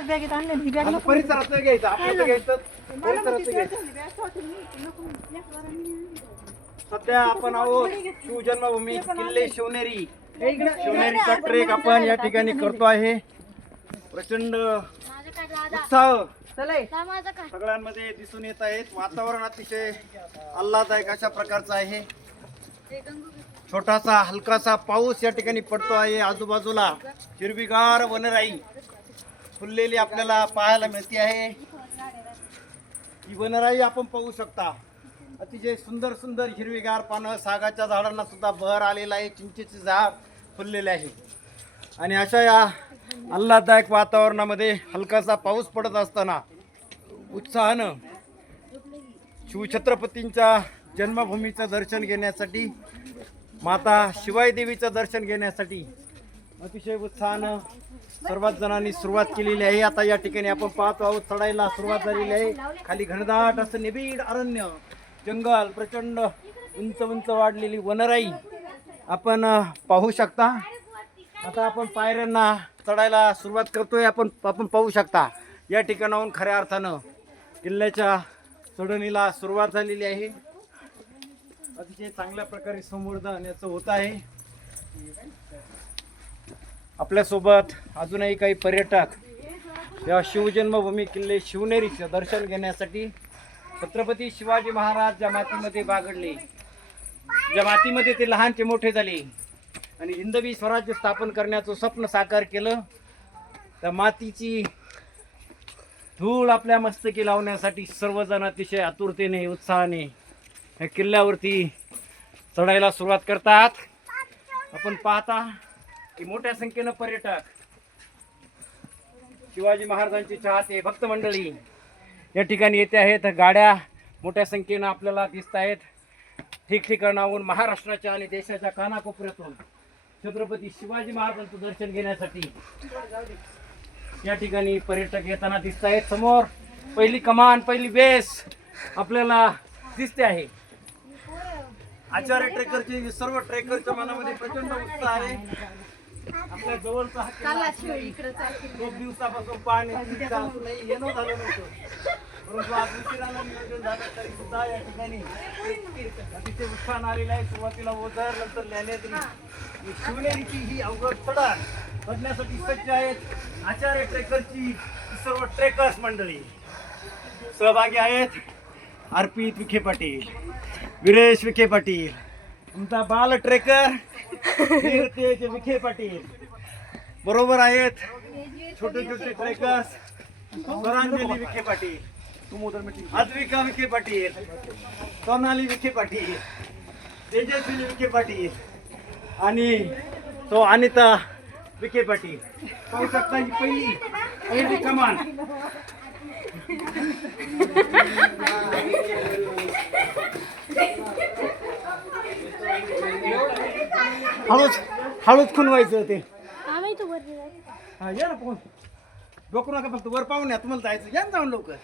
बॅगेत आणले ही बॅग नको. परिसरात घ्यायचं आपल्याला घ्यायचं परिसरात घ्यायचं. सध्या आपण आहोत शिवजन्मभूमी किल्ले शिवनेरी शिवनेरीचा ट्रेक आपण या ठिकाणी करतो आहे. प्रचंड उत्साह सगळ्यांमध्ये दिसून येत आहेत. वातावरण अतिशय आल्हाददायक अशा प्रकारचं आहे. छोटासा हलकासा पाऊस या ठिकाणी पडतो आहे. आजूबाजूला हिरवीगार वनराई फुललेली आपल्याला पाहायला मिळते आहे. ही वनराई आपण पाहू शकता. अतिशय सुंदर सुंदर हिरवीगार पानं, सागाच्या झाडांना सुद्धा बहर आलेला आहे. चिंचेचे झाड फुललेले आहे. आणि अशा या आल्हाददायक वातावरणामध्ये हलकासा पाऊस पडत असताना उत्साहानं शिवछत्रपतींच्या जन्मभूमीचं दर्शन घेण्यासाठी, माता शिवाई देवीचं दर्शन घेण्यासाठी अतिशय उत्साहानं सर्वात जणांनी सुरुवात केलेली आहे. आता या ठिकाणी आपण पाहतो आहोत चढायला सुरुवात झालेली आहे. खाली घनदाट असं निबिड अरण्य, जंगल, प्रचंड उंच उंच वाढलेली वनराई आपण पाहू शकता. आता आपण पायऱ्यांना चढायला सुरुवात करतोय. आपण पाहू शकता या ठिकाणाहून खऱ्या अर्थानं किल्ल्याच्या चढणीला सुरुवात झालेली आहे. अतिशय चांगल्या प्रकारे संवर्धन याचं होत आहे. आपल्यासोबत अजूनही काही पर्यटक या शिवजन्मभूमी किल्ले शिवनेरीचं दर्शन घेण्यासाठी छत्रपती शिवाजी महाराज ज्या मातीमध्ये बागडले, ज्या मातीमध्ये ते लहानचे मोठे झाले आणि हिंदवी स्वराज्य स्थापन करण्याचं स्वप्न साकार केलं, त्या मातीची धूळ आपल्या मस्तकी लावण्यासाठी सर्वजण अतिशय आतुरतेने, उत्साहाने या किल्ल्यावरती चढायला सुरुवात करतात. आपण पाहता की मोठ्या संख्येनं पर्यटक, शिवाजी महाराजांचे चाहते भक्त मंडळी या ठिकाणी येते आहेत. गाड्या मोठ्या संख्येनं आपल्याला दिसत आहेत. ठिकठिकाणाहून महाराष्ट्राच्या आणि देशाच्या कानाकोपऱ्यातून छत्रपती शिवाजी महाराजांचं दर्शन घेण्यासाठी या ठिकाणी पर्यटक येताना दिसत आहेत. समोर पहिली कमान, पहिली बेस आपल्याला दिसते आहे. आचार्य ट्रेकरचे सर्व ट्रेकरच्या मनामध्ये प्रचंड उत्साह आहे. आपल्या जवळचा हा किल्ला खूप दिवसापासून पाहण्याची नाही येणं झालं नव्हतं, परंतु आज उशिरानं नियोजन झालं तरी सुद्धा या ठिकाणी अतिशय उत्साह आलेला आहे. सुरुवातीला ओझर, नंतर ज्ञानेद्री, शिवनेरीची ही अवघड चढण करण्यासाठी सज्ज आहेत आचार्य ट्रेकरची सर्व ट्रेकर्स मंडळी. सहभागी आहेत अर्पित विखे पाटील, विरेश विखे पाटील, तुमचा बाल ट्रेकर तेज विखे पाटील, बरोबर आहेत छोटे छोटे ट्रेकर्स स्वरांजली विखे पाटील, अद्विका विखे पाटील, सोनाली विखे पाटील, तेजस्विनी विखे पाटील आणि तो अनिता विखे पाटील. पाहू शकता ही पहिली कमान. हळूच खुनवायचं ते. या ना फोन डोकू नका, फक्त वर पाहून या. तुम्हाला जायचं या जाऊन लवकर.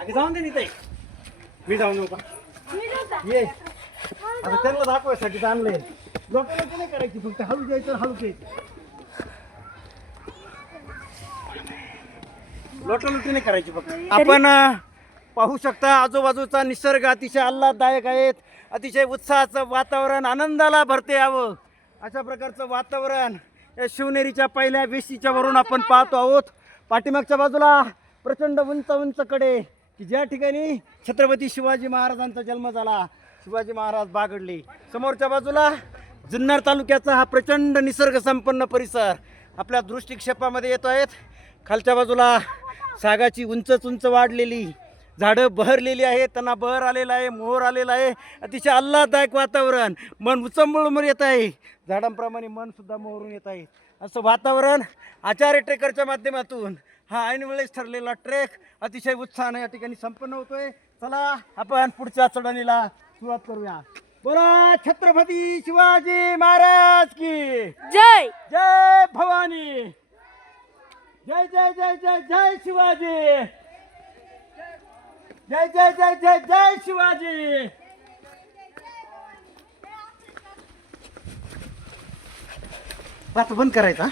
आधी जाऊन दे नाही, मी जाऊन येऊ का? ये आता त्यांना दाखवायसाठी आणलंय. लोकांना नाही करायची, फक्त हळू जायचं, हळू जायचं. लोटालोटी नाही करायची फक्त. आपण पाहू शकता आजूबाजूचा निसर्ग अतिशय आल्हाददायक आहेत. अतिशय उत्साहाचं वातावरण, आनंदाला भरते यावं अशा प्रकारचं वातावरण या शिवनेरीच्या पहिल्या वेशीच्या वरून आपण पाहतो आहोत. पाठीमागच्या बाजूला प्रचंड उंच उंच कडे की ज्या ठिकाणी छत्रपती शिवाजी महाराजांचा जन्म झाला, शिवाजी महाराज बागडले. समोरच्या बाजूला जुन्नर तालुक्याचा हा प्रचंड निसर्ग संपन्न परिसर आपल्या दृष्टिक्षेपामध्ये येतो आहेत. खालच्या बाजूला सागाची उंच वाढलेली झाडं बहरलेली आहेत, त्यांना बहर आलेला आहे, मोहर आलेला आहे. अतिशय आल्हाददायक वातावरण, मन उचंबळून येत आहे. झाडांप्रमाणे मन सुद्धा मोहरून येत आहे. असं वातावरण आचार्य ट्रेकरच्या माध्यमातून हा ऐनवेळेस ठरलेला ट्रेक अतिशय उत्साहाने या ठिकाणी संपन्न होतोय. चला आपण पुढच्या चढणीला सुरुवात करूया. बोला छत्रपती शिवाजी महाराज की जय. जय भवानी. जय जय जय जय जय शिवाजी. जय जय जय जय जय शिवाजी. बात बंद करायचा.